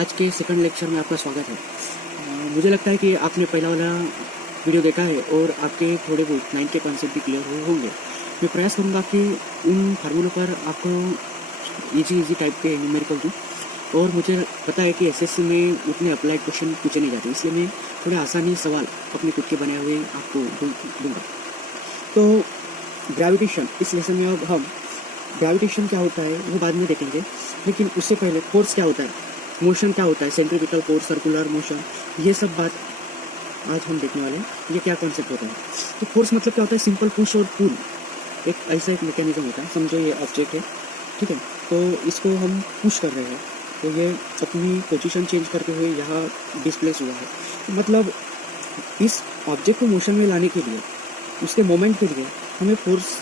आज के second lecture में आपका स्वागत है। मुझे लगता है कि आपने पहला वाला वीडियो देखा है और आपके थोड़े बहुत 9 के कॉन्सेप्ट भी क्लियर हुए होंगे। मैं प्रयास करूंगा कि उन फार्मूलों पर आपको इजी टाइप के न्यूमेरिकल दूँ, और मुझे पता है कि एसएससी में उतने अप्लाइड क्वेश्चन पूछे नहीं जाते, इसलिए मैं थोड़े आसानी सवाल अपने खुद के बनाए हुए आपको दूँगा। तो ग्रेविटेशन, इस लेसन में अब हम ग्रेविटेशन क्या होता है वो बाद में देखेंगे, लेकिन उससे पहले फोर्स क्या होता है, मोशन क्या होता है, सेंट्रीपिटल फोर्स, सर्कुलर मोशन, ये सब बात आज हम देखने वाले हैं। ये क्या कॉन्सेप्ट होता है। तो फोर्स मतलब क्या होता है, सिंपल पुश और पुल, एक ऐसा एक मैकेनिज्म होता है। समझो ये ऑब्जेक्ट है, ठीक है, तो इसको हम पुश कर रहे हैं, तो ये अपनी पोजीशन चेंज करते हुए यहाँ डिस्प्लेस हुआ है। तो मतलब इस ऑब्जेक्ट को मोशन में लाने के लिए, उसके मोमेंट के लिए हमें फोर्स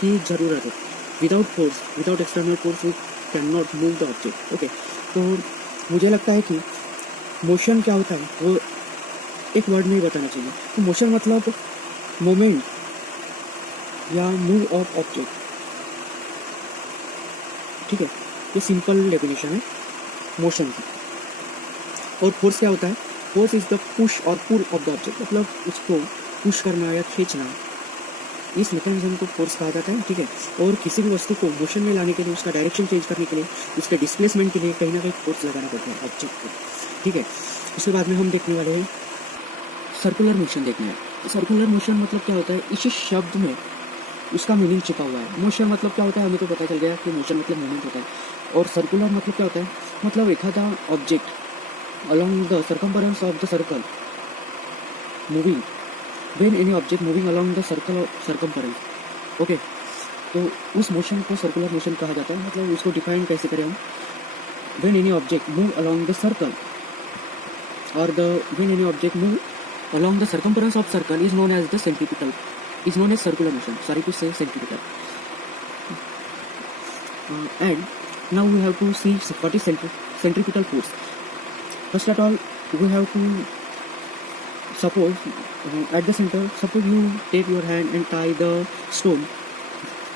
की ज़रूरत है। Without force, without external force we can not move the object. Okay, तो मुझे लगता है कि मोशन क्या होता है वो एक वर्ड में ही बताना चाहिए। तो मोशन मतलब मोमेंट या मूव ऑफ ऑब्जेक्ट, ठीक है, ये सिंपल डेफिनेशन है मोशन की। और फोर्स क्या होता है, फोर्स इज द पुश और पुल ऑफ द ऑब्जेक्ट, मतलब उसको पुश करना या खींचना, इस मैकेनिज्म को फोर्स कहा जाता है, ठीक है। और किसी भी वस्तु को मोशन में लाने के लिए, उसका डायरेक्शन चेंज करने के लिए, उसके डिस्प्लेसमेंट के लिए कहीं ना कहीं फोर्स लगाना पड़ता है ऑब्जेक्ट को, ठीक है। उसके बाद में हम देखने वाले हैं सर्कुलर मोशन देखना है। सर्कुलर मोशन मतलब क्या होता है, इसी शब्द में उसका मीनिंग छिपा हुआ है। मोशन मतलब क्या होता है, हमें तो पता चल गया कि मोशन मतलब मूवमेंट होता है। और सर्कुलर मतलब क्या होता है, मतलब एखादा object along the circumference of the circle moving, when any object moving along the circle of circumference, okay, तो उस मोशन को सर्कुलर मोशन कहा जाता है। मतलब उसको डिफाइन कैसे करें हम, when any object move along the circle or the when any object move along the circumference of circle is known as the centripetal, is known as circular motion, sorry to say centripetal. And now we have to see what is centripetal force. First of all, we have to suppose at the center, suppose you take your hand and tie the stone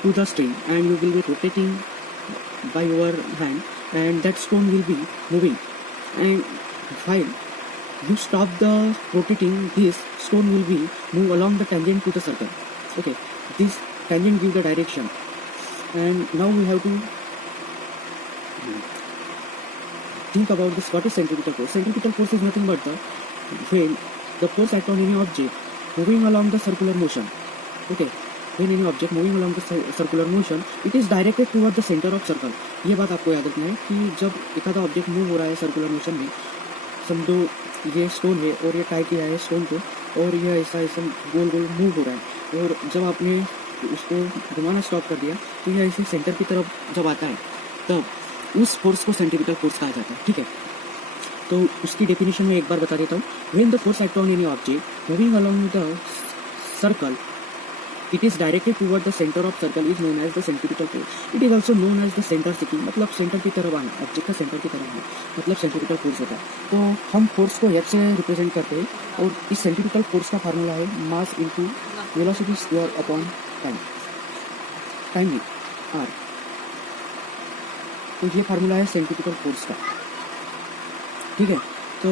to the string, and you will be rotating by your hand, and that stone will be moving, and while you stop the rotating, this stone will be move along the tangent to the circle. Okay, this tangent give the direction. And now we have to think about this, what is centripetal force. Centripetal force is nothing but when the force act on any object moving along the circular motion. Okay, when any object moving along the circular motion, it is directed toward the center of circle. ये बात आपको याद रखना है कि जब एखादा object move हो रहा है सर्कुलर मोशन में, समझो ये स्टोन है और ये टाई किया है स्टोन को, और ये ऐसा ऐसा गोल गोल मूव हो रहा है, और जब आपने उसको घुमाना स्टॉप कर दिया तो ये ऐसे सेंटर की तरफ जब आता है, तब उस फोर्स को सेंट्रीपिटल फोर्स कहा जाता है, ठीक है। तो उसकी डेफिनेशन में एक बार बता देता हूँ। When the force act on any object moving along the circle, it is directed toward the centre of circle, is known as the centripetal force. It is also known as the centre sitting, मतलब centre की तरफ आना, object का centre की तरफ आना, मतलब centripetal force होता है। तो हम फोर्स को एफ से रिप्रेजेंट करते हैं, और इस सेंट्रीपिटल फोर्स का फार्मूला है mass into velocity square upon time, time R. तो ये फार्मूला है सेंट्रीपिटल फोर्स का, ठीक है। तो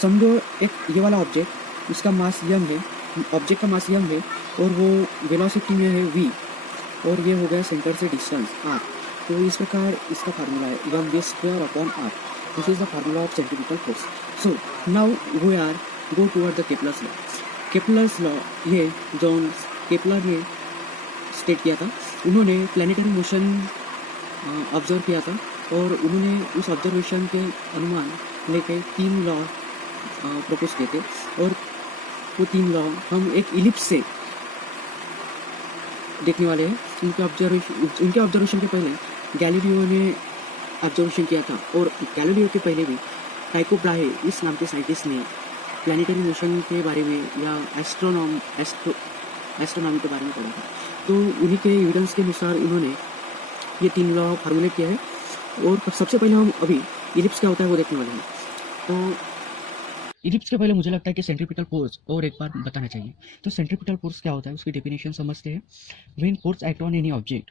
समझो एक ये वाला ऑब्जेक्ट, उसका मास यम है, ऑब्जेक्ट का मास यम है, और वो वेलोसिटी में है v, और ये हो गया सेंटर से डिस्टेंस r। तो इस प्रकार इसका फार्मूला है M v square upon r। This is the formula of centripetal force. So now we are go toward the Kepler's law. Kepler's law, ये जॉन केपलर ने स्टेट किया था। उन्होंने प्लैनेटरी मोशन ऑब्जर्व किया था, और उन्होंने उस ऑब्जर्वेशन के अनुमान लेके 3 लॉ प्रपोज किए थे, और वो 3 लॉ हम एक इलिप्स से देखने वाले हैं। उनके ऑब्जर्वेशन के पहले गैलीलियो ने ऑब्जर्वेशन किया था, और गैलीलियो के पहले भी टाइको ब्राहे इस नाम के साइंटिस्ट ने प्लैनेटरी मोशन के बारे में या एस्ट्रोनॉमी के बारे में पढ़ा था। तो उन्हीं के एविडेंस के अनुसार उन्होंने ये 3 लॉ फार्मूलेट किया है। और सबसे पहले हम अभी इलिप्स क्या होता है वो देखने वाले हैं। तो इलिप्स के पहले मुझे लगता है कि सेंट्रीपिटल फोर्स और एक बार बताना चाहिए। तो सेंट्रीपिटल फोर्स क्या होता है, उसकी डेफिनेशन समझते हैं। When force act on any object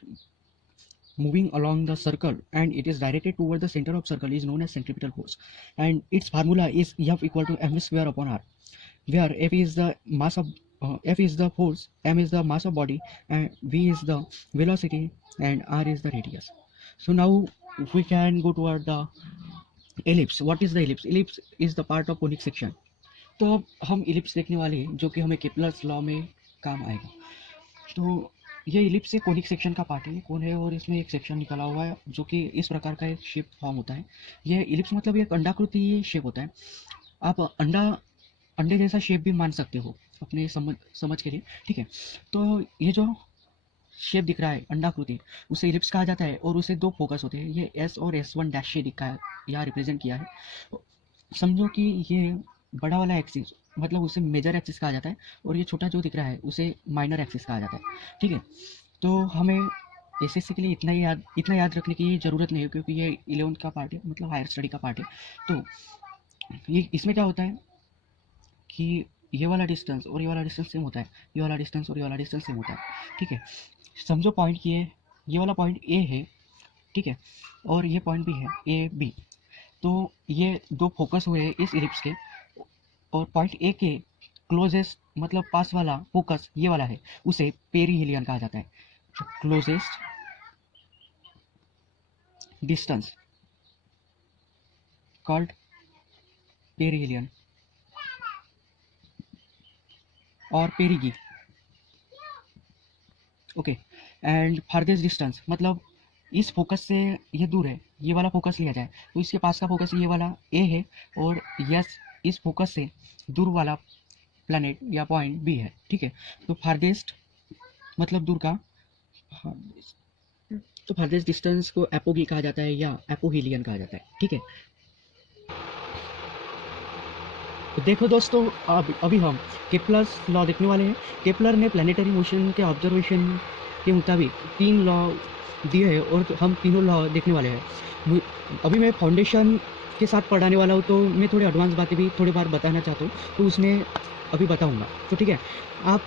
moving along the circle and it is directed toward the center of circle is known as centripetal force, and its formula is F equal to mv square upon r, where F is the mass of F is the force, m is the mass of body, and v is the velocity, and r is the radius. So now we can go toward the ellipse. What is the ellipse? Ellipse is the part of conic section. तो अब हम ellipse देखने वाले हैं जो कि हमें Kepler's law में काम आएगा। तो ये इलिप्स एक कोनिक सेक्शन का पार्ट है, कौन है, और इसमें एक सेक्शन निकला हुआ है जो कि इस प्रकार का एक शेप फॉर्म होता है। ये इलिप्स मतलब एक अंडाकृति शेप होता है। आप अंडे जैसा शेप भी मान सकते हो अपने समझ के लिए, ठीक है। तो ये जो शेप दिख रहा है अंडाकृति, उसे इलिप्स कहा जाता है और उसे दो फोकस होते हैं। ये एस और S1 डैश से दिखा है, यहाँ रिप्रेजेंट किया है। समझो कि ये बड़ा वाला एक्सिस मतलब उसे मेजर एक्सिस कहा जाता है और ये छोटा जो दिख रहा है उसे माइनर एक्सिस कहा जाता है, ठीक है। तो हमें एसएससी के लिए इतना याद रखने की ज़रूरत नहीं है क्योंकि ये 11th का पार्ट है, मतलब हायर स्टडी का पार्ट है। तो ये इसमें क्या होता है कि ये वाला डिस्टेंस और ये वाला डिस्टेंस सेम होता है, ये वाला डिस्टेंस और ये वाला डिस्टेंस सेम होता है, ठीक है। समझो पॉइंट ये वाला पॉइंट ए है, ठीक है, और ये पॉइंट भी है ए बी। तो ये दो फोकस हुए इस इलिप्स के, और पॉइंट ए के क्लोजेस्ट मतलब पास वाला फोकस ये वाला है, उसे पेरीहेलियन कहा जाता है। क्लोजेस्ट डिस्टेंस कॉल्ड पेरीहेलियन और perigee, okay. And farthest distance मतलब इस फोकस से ये दूर है, ये वाला फोकस लिया जाए तो इसके पास का फोकस ये वाला ए है, और यस इस फोकस से दूर वाला प्लैनेट या पॉइंट बी है, ठीक है। तो फारदेस्ट मतलब दूर का, तो फारदेस्ट डिस्टेंस को एपोगी कहा जाता है या एपोहीलियन कहा जाता है, ठीक है। तो देखो दोस्तों, अभी हम केपलर्स लॉ देखने वाले हैं। केपलर ने प्लानिटरी मोशन के ऑब्जर्वेशन के मुताबिक 3 लॉ दिए हैं और हम तीनों लॉ देखने वाले हैं। अभी मैं फाउंडेशन के साथ पढ़ाने वाला हूँ, तो मैं थोड़ी एडवांस बातें भी थोड़ी बार बताना चाहता हूँ, तो उसमें अभी बताऊँगा। तो ठीक है, आप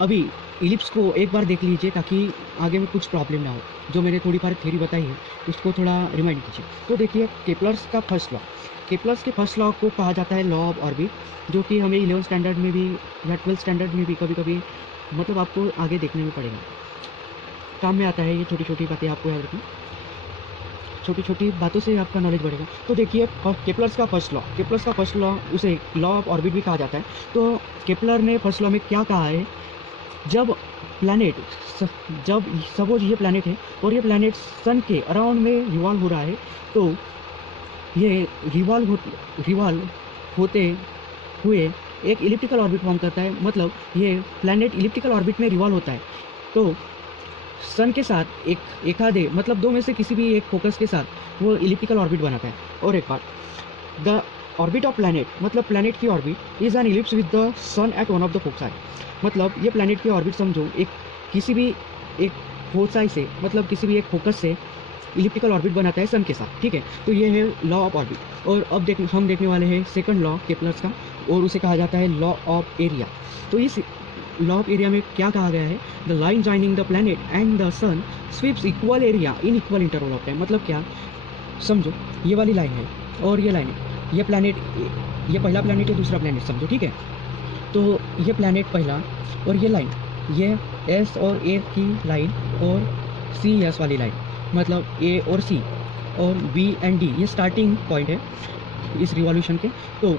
अभी इलिप्स को एक बार देख लीजिए ताकि आगे में कुछ प्रॉब्लम ना हो। जो मैंने थोड़ी बार थ्योरी बताई है उसको थोड़ा रिमाइंड कीजिए। तो देखिए, केपलर्स का फर्स्ट लॉ, केपलर्स के फर्स्ट लॉ को कहा जाता है लॉ ऑफ ऑर्बिट, जो कि हमें 11th स्टैंडर्ड में भी या 12th स्टैंडर्ड में भी कभी कभी मतलब आपको आगे देखने में पड़ेगा, काम में आता है। ये छोटी छोटी बातें आपको याद रखना, छोटी छोटी बातों से आपका नॉलेज बढ़ेगा। तो देखिए, केपलर्स का फर्स्ट लॉ उसे लॉ ऑफ ऑर्बिट भी कहा जाता है। तो केपलर ने फर्स्ट लॉ में क्या कहा है, जब सपोज ये प्लैनेट है और ये प्लैनेट सन के अराउंड में रिवॉल्व हो रहा है, तो ये रिवॉल्व होते हुए एक इलिप्टिकल ऑर्बिट फॉर्म करता है। मतलब ये प्लैनेट इलिप्टिकल ऑर्बिट में रिवॉल्व होता है, तो सन के साथ एक आधे मतलब दो में से किसी भी एक फोकस के साथ वो इलिप्टिकल ऑर्बिट बनाता है। और एक बात, द ऑर्बिट ऑफ प्लैनेट मतलब प्लैनेट की orbit is an ellipse with the sun at one of the foci. मतलब ये प्लैनेट की ऑर्बिट समझो एक किसी भी एक फोकसाई से मतलब किसी भी एक फोकस से इलिप्टिकल ऑर्बिट बनाता है सन के साथ, ठीक है। तो ये है लॉ ऑफ ऑर्बिट। और अब हम देखने वाले हैं सेकंड लॉ केपलर्स का, और उसे कहा जाता है लॉ ऑफ एरिया। तो इस लॉ ऑफ एरिया में क्या कहा गया है, the line joining the planet and the sun sweeps equal area in equal interval of time. मतलब क्या, समझो ये वाली लाइन है और ये लाइन है, ये प्लैनेट, ये पहला प्लैनेट है, दूसरा प्लैनेट समझो, ठीक है। तो ये प्लैनेट पहला और ये लाइन, ये एस और ए की लाइन और सी एस वाली लाइन, मतलब ए और सी और बी एंड डी, ये स्टार्टिंग पॉइंट है इस रिवॉल्यूशन के। तो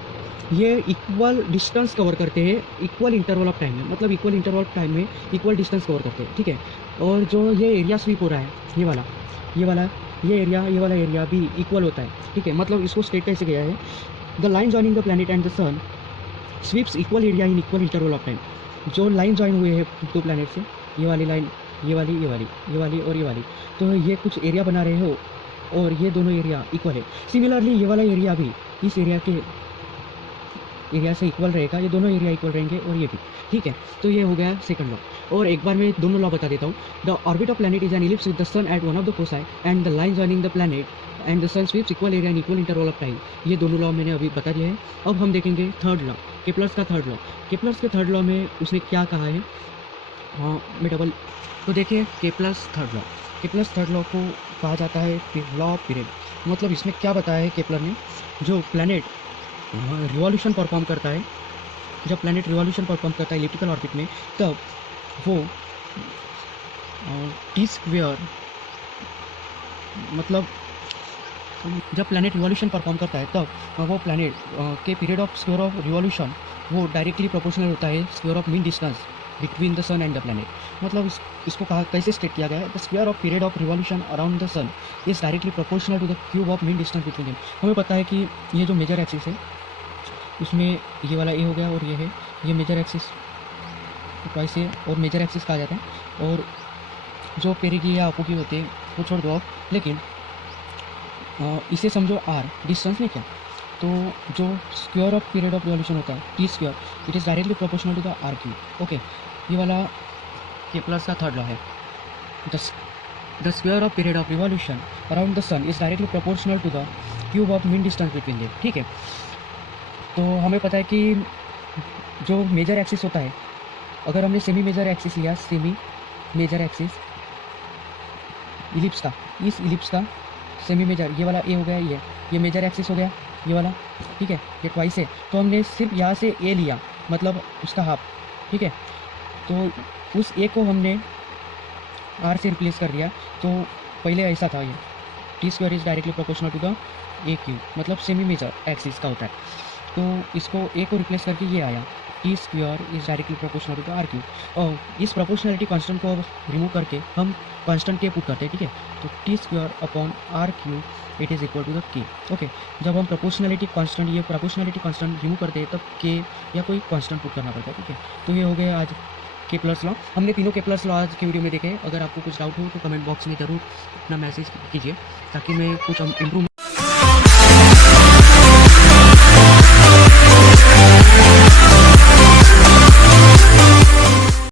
ये इक्वल डिस्टेंस कवर करते हैं इक्वल इंटरवल ऑफ टाइम में, मतलब इक्वल इंटरवल ऑफ टाइम में इक्वल डिस्टेंस कवर करते हैं, ठीक है। और जो ये एरिया स्वीप हो रहा है, ये वाला एरिया भी इक्वल होता है, ठीक है। मतलब इसको स्टेट कैसे गया है, the line joining the planet and the sun sweeps equal area in equal interval of time. जो लाइन जॉइन हुए हैं दो प्लैनेट से, ये वाली लाइन, ये वाली और ये वाली, तो ये कुछ एरिया बना रहे हो और ये दोनों एरिया इक्वल है। सिमिलरली ये वाला एरिया भी इस एरिया से इक्वल रहेगा, ये दोनों एरिया इक्वल रहेंगे और ये भी, ठीक है। तो ये हो गया सेकंड लॉ। और एक बार मैं दोनों लॉ बता देता हूँ। The orbit of planet is an ellipse with the sun at one of the foci and the line joining the planet and the sun sweeps equal area in equal interval of time. ये दोनों law मैंने अभी बता दिया है। अब हम देखेंगे थर्ड लॉ, केपलर्स का थर्ड लॉ। केपलर्स के थर्ड लॉ में उसने क्या कहा है, हाँ मैं डबल, तो देखिए Kepler's third law. Kepler's third law को कहा जाता है लॉ ऑफ पीरियड। मतलब इसमें क्या बताया है केपलर ने, जो प्लैनेट रिवॉल्यूशन परफॉर्म करता है, जब प्लैनेट रिवॉल्यूशन परफॉर्म करता है इलिप्टिकल ऑर्बिट में, तब वो टी स्क्वेयर, मतलब जब प्लैनेट रिवॉल्यूशन परफॉर्म करता है तब वो प्लैनेट के period of square of revolution वो डायरेक्टली प्रोपोर्शनल होता है square of mean distance between the sun and the planet. मतलब इसको कहा कैसे स्टेट किया गया है, the square of period of revolution around the sun is directly proportional to the cube of mean distance between them. हमें पता है कि ये जो मेजर एक्सिस है उसमें ये वाला ए हो गया और ये है, ये मेजर एक्सिस ट्वाइस है और मेजर एक्सिस कहा जाता है, और जो पेरिगी या अपोगी होते हैं वो छोड़ दो आप, लेकिन इसे समझो आर डिस्टेंस में क्या, तो जो square of period of revolution होता है T square, it is directly proportional to the R cube. Okay, ये वाला केपलर्स का थर्ड लॉ है। The square of period of revolution around the sun is directly proportional to the cube of mean distance between them. ठीक है, तो हमें पता है कि जो मेजर एक्सिस होता है, अगर हमने सेमी मेजर एक्सिस लिया, सेमी मेजर एक्सिस इलिप्स का, इस इलिप्स का सेमी मेजर, ये वाला ए हो गया, ये मेजर एक्सिस हो गया ये वाला, ठीक है, ये ट्वाइस है, तो हमने सिर्फ यहाँ से ए लिया, मतलब उसका हाफ, ठीक है, तो उस ए को हमने आर से रिप्लेस कर दिया। तो पहले ऐसा था, ये T square is directly proportional to the A cube, मतलब सेमी मेजर एक्सिस का होता है, तो इसको ए को रिप्लेस करके ये आया T square is directly proportional to the R cube. और इस प्रोपोर्शनलिटी कांस्टेंट को रिमूव करके हम कांस्टेंट के पुट करते हैं, ठीक है, तो T square upon R cube it is equal to the K. Okay, जब हम प्रोपोर्शनलिटी कांस्टेंट, ये प्रोपोर्शनलिटी कांस्टेंट रिमूव करते हैं तब के या कोई कांस्टेंट पुट करना पड़ता है, ठीक है। तो ये हो गया आज केपलर्स लॉ। हमने तीनों केपलर्स लॉ आज के वीडियो में देखे। अगर आपको कुछ डाउट हो तो कमेंट बॉक्स में ज़रूर अपना मैसेज कीजिए ताकि मैं कुछ इम्प्रूव